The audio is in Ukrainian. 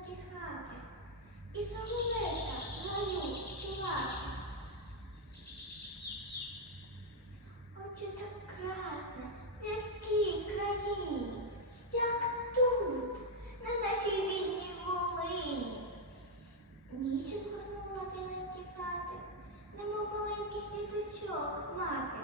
великі хати. І соловейка лаю чувати. Отже так красне, в якій країні, як тут, на нашій рідній Волині. Ніч було біленькі хати, немов маленьких діточок мати.